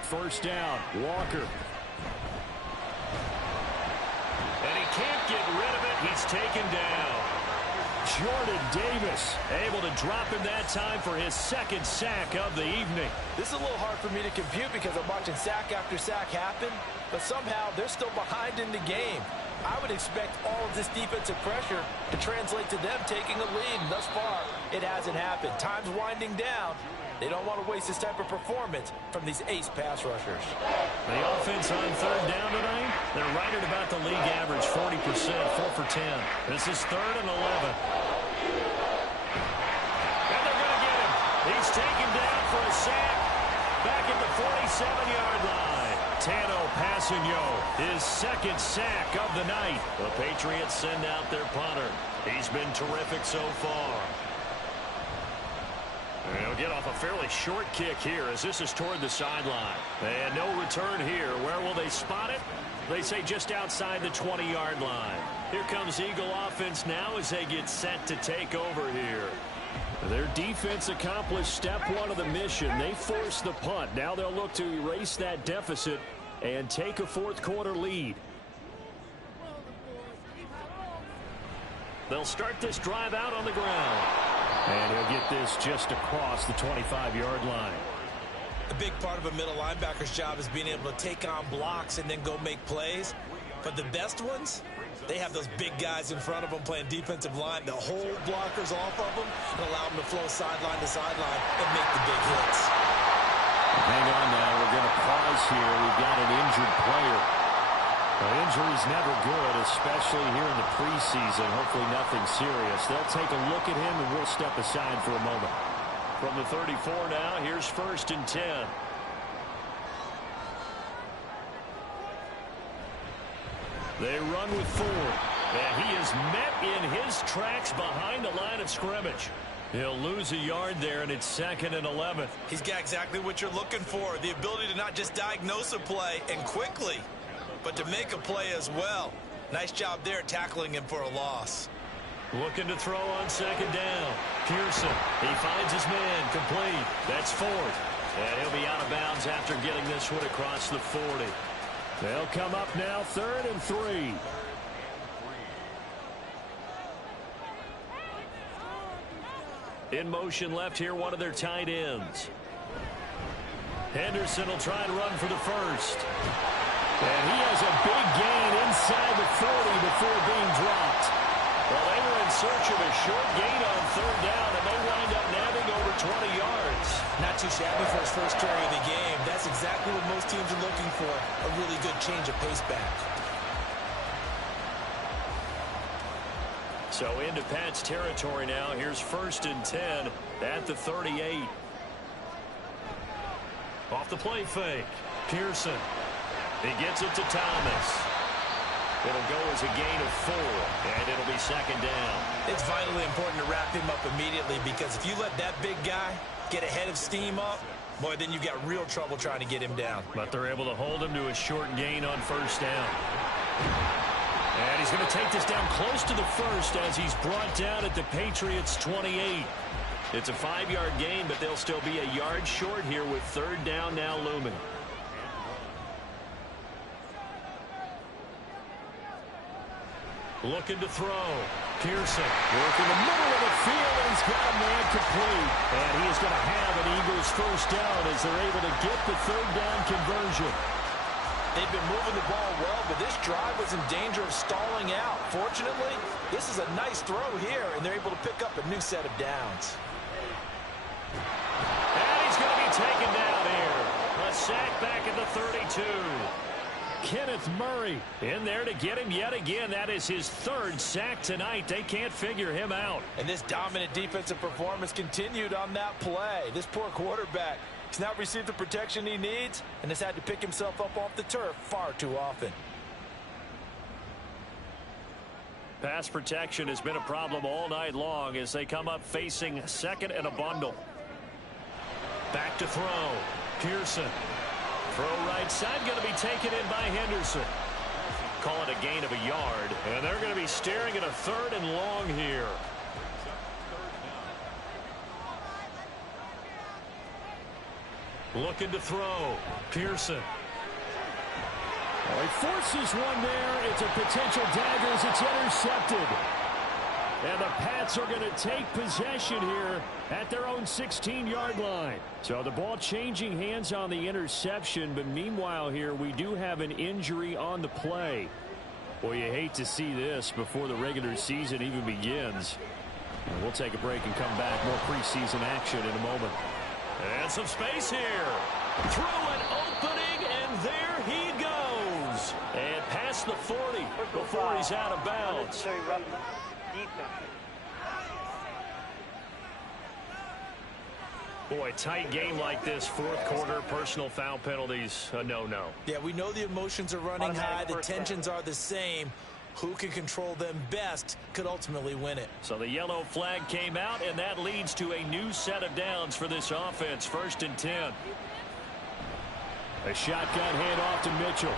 First down, Walker. And he can't get rid of it. He's taken down. Jordan Davis able to drop him that time for his 2nd sack of the evening. This is a little hard for me to compute because I'm watching sack after sack happen, but somehow they're still behind in the game. I would expect all of this defensive pressure to translate to them taking a lead. And thus far, it hasn't happened. Time's winding down. They don't want to waste this type of performance from these ace pass rushers. The offense on 3rd down tonight, they're right at about the league average, 40%, 4 for 10. This is 3rd and 11. And they're going to get him. He's taken down for a sack back at the 47-yard line. Tano Passanio, his second sack of the night. The Patriots send out their punter. He's been terrific so far. And he'll get off a fairly short kick here as this is toward the sideline. And no return here. Where will they spot it? They say just outside the 20-yard line. Here comes Eagle offense now as they get set to take over here. Their defense accomplished step one of the mission. They forced the punt. Now they'll look to erase that deficit and take a fourth-quarter lead. They'll start this drive out on the ground. And he'll get this just across the 25-yard line. A big part of a middle linebacker's job is being able to take on blocks and then go make plays. But the best ones, they have those big guys in front of them playing defensive line that hold blockers off of them and allow them to flow sideline to sideline and make the big hits. Hang on now. We're going to pause here. We've got an injured player. Well, injury's never good, especially here in the preseason. Hopefully nothing serious. They'll take a look at him, and we'll step aside for a moment. From the 34 now, here's 1st and 10. They run with Ford. And he is met in his tracks behind the line of scrimmage. He'll lose a yard there, and it's 2nd and 11. He's got exactly what you're looking for, the ability to not just diagnose a play and quickly, but to make a play as well. Nice job there tackling him for a loss. Looking to throw on 2nd down. Pearson, he finds his man, complete. That's 4th. And he'll be out of bounds after getting this one across the 40. They'll come up now 3rd and 3. In motion left here, one of their tight ends. Henderson will try and run for the 1st. And he has a big gain inside the 40 before being dropped. Well, they were in search of a short gain on 3rd down, and they wind up nabbing over 20 yards. Not too shabby for his first carry of the game. That's exactly what most teams are looking for, a really good change of pace back. So into Pat's territory now. Here's 1st and 10 at the 38. Off the play fake. Pearson. He gets it to Thomas. It'll go as a gain of 4, and it'll be 2nd down. It's vitally important to wrap him up immediately because if you let that big guy get ahead of steam up, boy, then you've got real trouble trying to get him down. But they're able to hold him to a short gain on 1st down. And he's going to take this down close to the 1st as he's brought down at the Patriots' 28. It's a 5-yard gain, but they'll still be a yard short here with 3rd down now looming. Looking to throw. Pearson working the middle of the field, and he's got a man complete. And he is going to have an Eagles 1st down as they're able to get the 3rd down conversion. They've been moving the ball well, but this drive was in danger of stalling out. Fortunately, this is a nice throw here, and they're able to pick up a new set of downs. And he's going to be taken down here. A sack back at the 32. Kenneth Murray in there to get him yet again. That is his 3rd sack tonight. They can't figure him out. And this dominant defensive performance continued on that play. This poor quarterback has not received the protection he needs and has had to pick himself up off the turf far too often. Pass protection has been a problem all night long as they come up facing 2nd and a bundle. Back to throw. Pearson. Throw right side, going to be taken in by Henderson. Call it a gain of a yard, and they're going to be staring at a 3rd and long here. Looking to throw. Pearson. Well, he forces one there. It's a potential dagger as it's intercepted. And the Pats are going to take possession here at their own 16-yard line. So the ball changing hands on the interception, but meanwhile here we do have an injury on the play. Well, you hate to see this before the regular season even begins. And we'll take a break and come back. More preseason action in a moment. And some space here. Through an opening, and there he goes. And past the 40 before he's out of bounds. Boy, tight game like this, fourth quarter, personal foul penalties, a no-no. Yeah, we know the emotions are running high. The tensions are the same. Who can control them best could ultimately win it. So the yellow flag came out, and that leads to a new set of downs for this offense. 1st and 10. A shotgun handoff to Mitchell.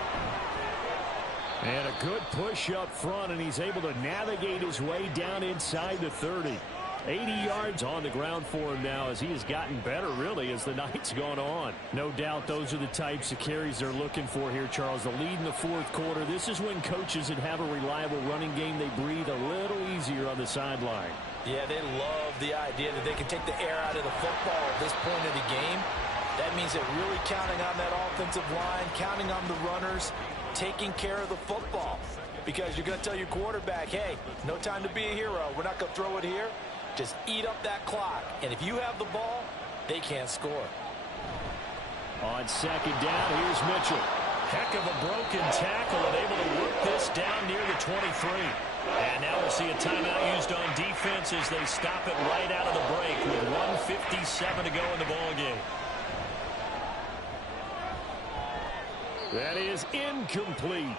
And a good push up front, and he's able to navigate his way down inside the 30. 80 yards on the ground for him now as he has gotten better, really, as the night's gone on. No doubt those are the types of carries they're looking for here, Charles. The lead in the fourth quarter. This is when coaches that have a reliable running game, they breathe a little easier on the sideline. Yeah, they love the idea that they can take the air out of the football at this point of the game. That means they're really counting on that offensive line, counting on the runners, taking care of the football. Because you're going to tell your quarterback, hey, no time to be a hero. We're not going to throw it here. Just eat up that clock. And if you have the ball, they can't score. On 2nd down, here's Mitchell. Heck of a broken tackle and able to work this down near the 23. And now we'll see a timeout used on defense as they stop it right out of the break with 1:57 to go in the ballgame. That is incomplete.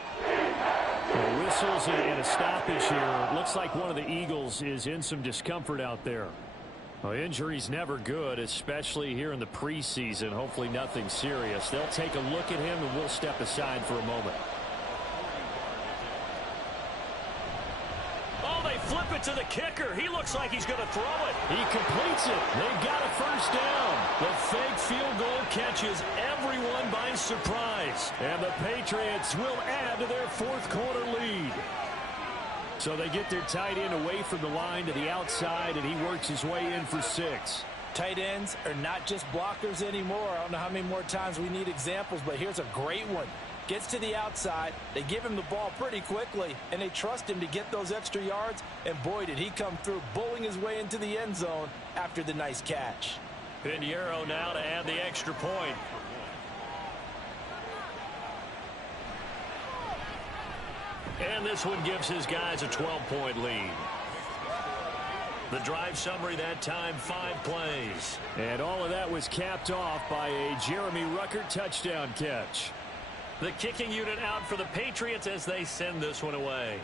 Whistles and a stoppage here. Looks like one of the Eagles is in some discomfort out there. Well, injury's never good, especially here in the preseason. Hopefully nothing serious. They'll take a look at him, and we'll step aside for a moment. Oh, they flip it to the kicker. He looks like he's going to throw it. He completes it. They've got a first down. The fake field goal catches everyone by surprise. And the Patriots will add to their fourth quarter lead. So they get their tight end away from the line to the outside, and he works his way in for 6. Tight ends are not just blockers anymore. I don't know how many more times we need examples, but here's a great one. Gets to the outside, they give him the ball pretty quickly, and they trust him to get those extra yards, and boy, did he come through, bowling his way into the end zone after the nice catch. Pinheiro now to add the extra point. And this one gives his guys a 12-point lead. The drive summary that time, 5 plays. And all of that was capped off by a Jeremy Ruckert touchdown catch. The kicking unit out for the Patriots as they send this one away.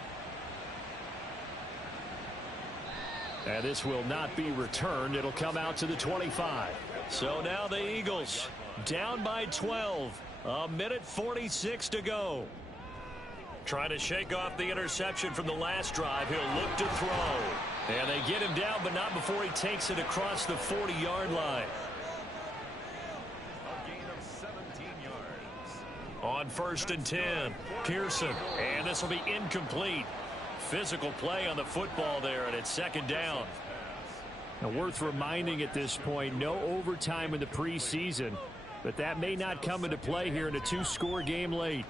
And this will not be returned. It'll come out to the 25. So now the Eagles down by 12. 1:46 to go. Trying to shake off the interception from the last drive. He'll look to throw. And they get him down, but not before he takes it across the 40-yard line. A gain of 17 yards. On 1st and 10, Pearson. And this will be incomplete. Physical play on the football there, and it's 2nd down. Now, worth reminding at this point, no overtime in the preseason, but that may not come into play here in a 2-score game late.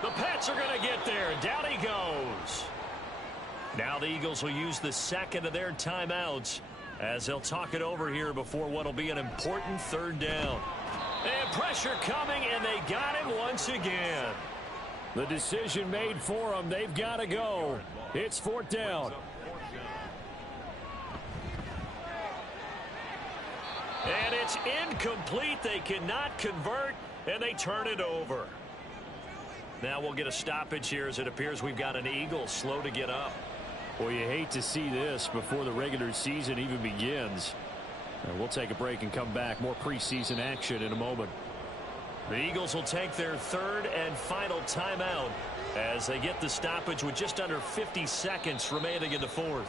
The Pats are going to get there. Down he goes. Now the Eagles will use the second of their timeouts as they'll talk it over here before what will be an important 3rd down. And pressure coming, and they got it once again. The decision made for them. They've got to go. It's 4th down. And it's incomplete. They cannot convert, and they turn it over. Now we'll get a stoppage here as it appears we've got an Eagle slow to get up. Well, you hate to see this before the regular season even begins. And we'll take a break and come back. More preseason action in a moment. The Eagles will take their 3rd and final timeout as they get the stoppage with just under 50 seconds remaining in the 4th.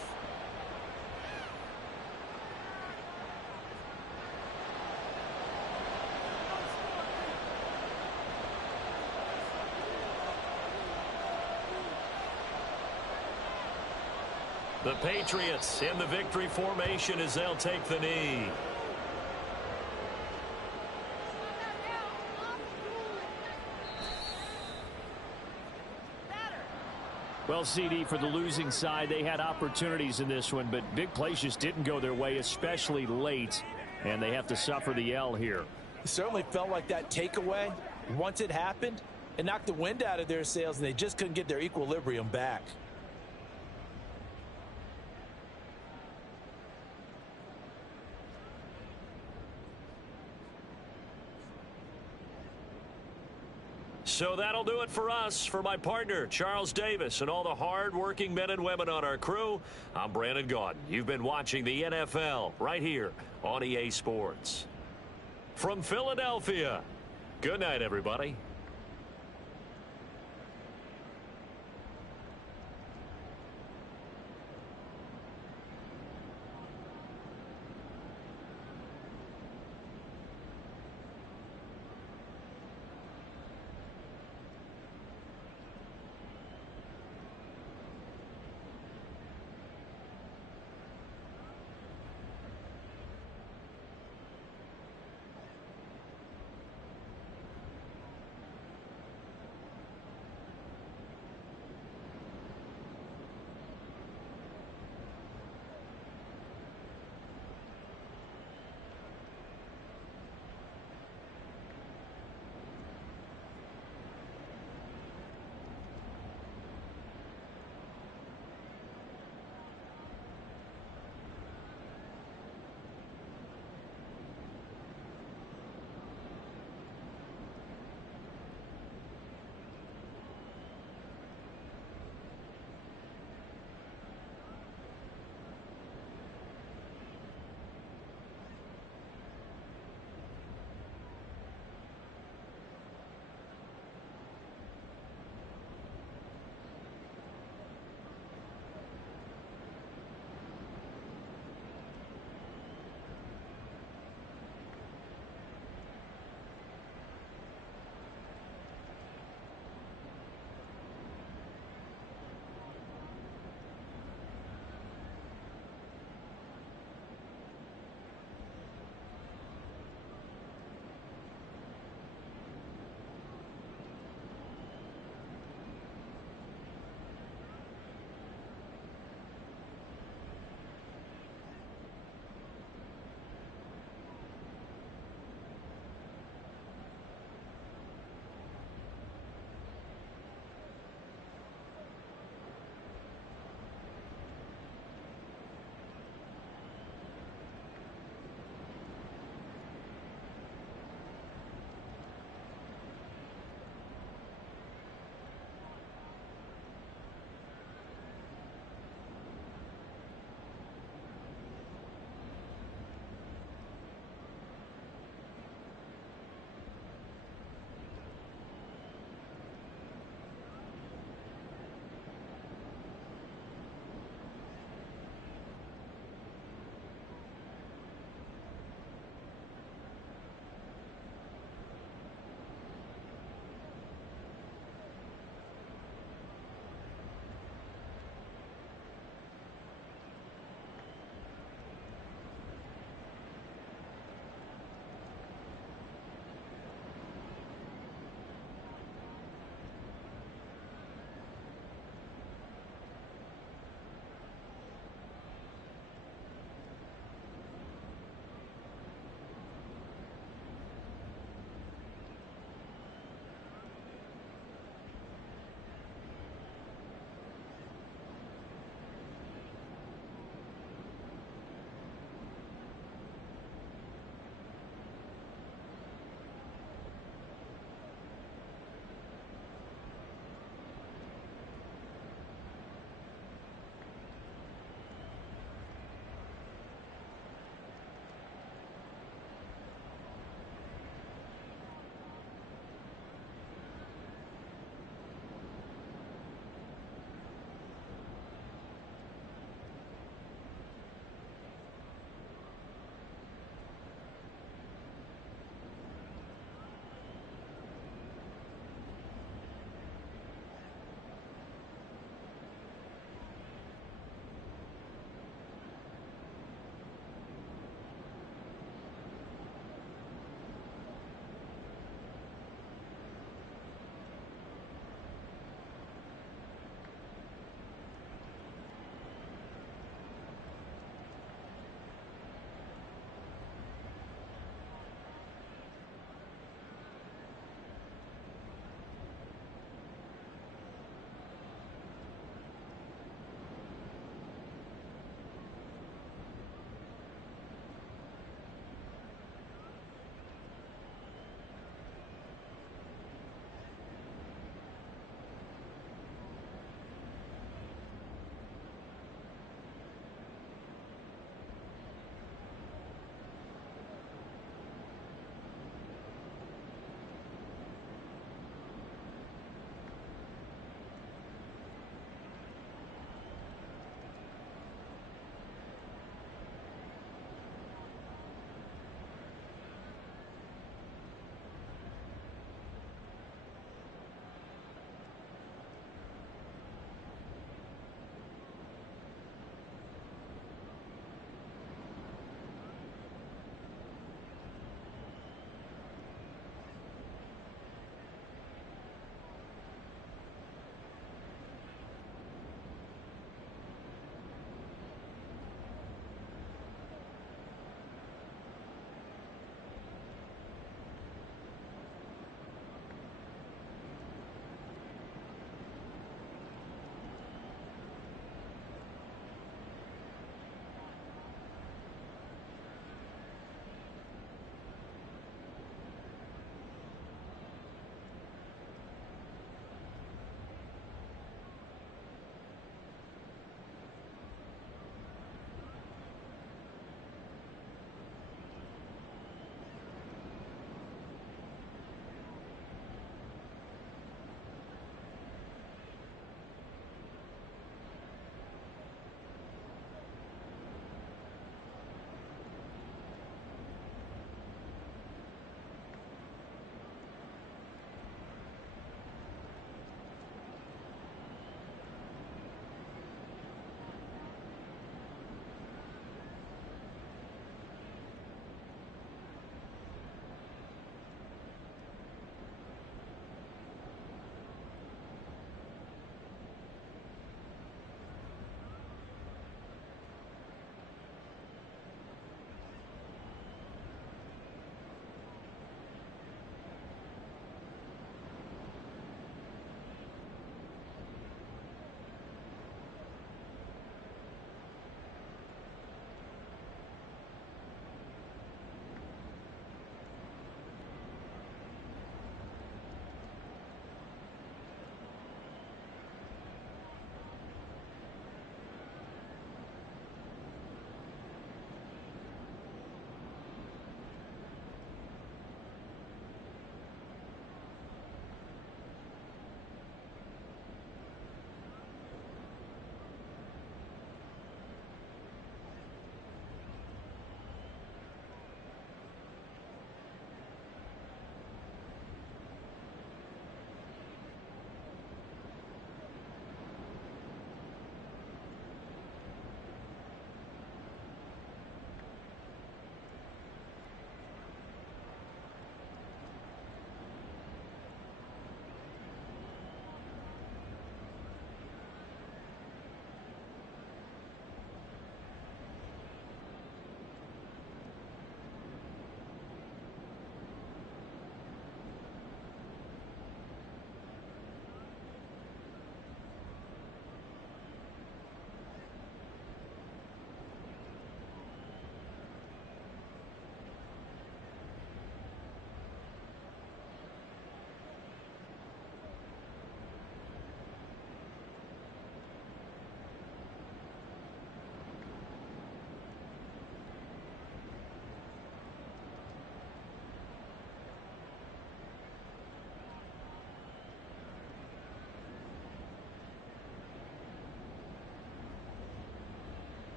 The Patriots in the victory formation as they'll take the knee. Well, CD, for the losing side, they had opportunities in this one, but big plays just didn't go their way, especially late, and they have to suffer the L here. It certainly felt like that takeaway, once it happened, it knocked the wind out of their sails, and they just couldn't get their equilibrium back. So that'll do it for us. For my partner, Charles Davis, and all the hard-working men and women on our crew, I'm Brandon Gaudin. You've been watching the NFL right here on EA Sports. From Philadelphia, good night, everybody.